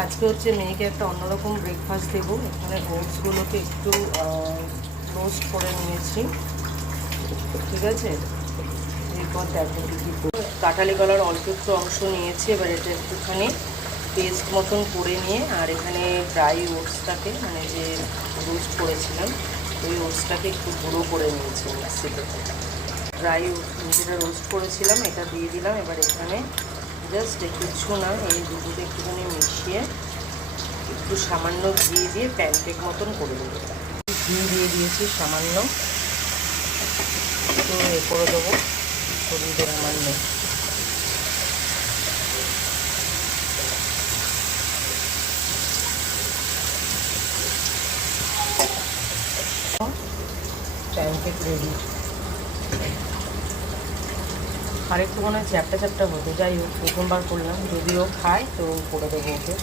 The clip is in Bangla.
আজকে হচ্ছে মেয়েকে একটা অন্যরকম ব্রেকফাস্ট দেবো। এখানে ওটসগুলোকে একটু রোস্ট করে নিয়েছি, ঠিক আছে। এরপর দেখো কী কাঁঠালি কলার অল্প একটু অংশ নিয়েছি, এবার এটা একটুখানি পেস্ট মতন করে নিয়ে, আর এখানে ড্রাই ওটসটাকে মানে যে রোস্ট করেছিলাম ওই ওটসটাকে একটু গুঁড়ো করে নিয়েছি মিক্সিতে। ড্রাই যেটা রোস্ট করেছিলাম এটা দিয়ে দিলাম। এবার এখানে জাস্ট কিছু না, এই দুটোকে একটুখানি মিশিয়ে একটু সামান্য ঘি দিয়ে প্যানকেক মতন করে দেবো। ঘি দিয়ে দিয়েছি সামান্য, একটু করে দেবো শরীরে সামান্য। Pancake ready. আরেকটু মনে হয় চ্যাপটা চ্যাপটা হতো, যাই হোক প্রথমবার করলাম, যদিও খায় তো করে দেবো ওকে।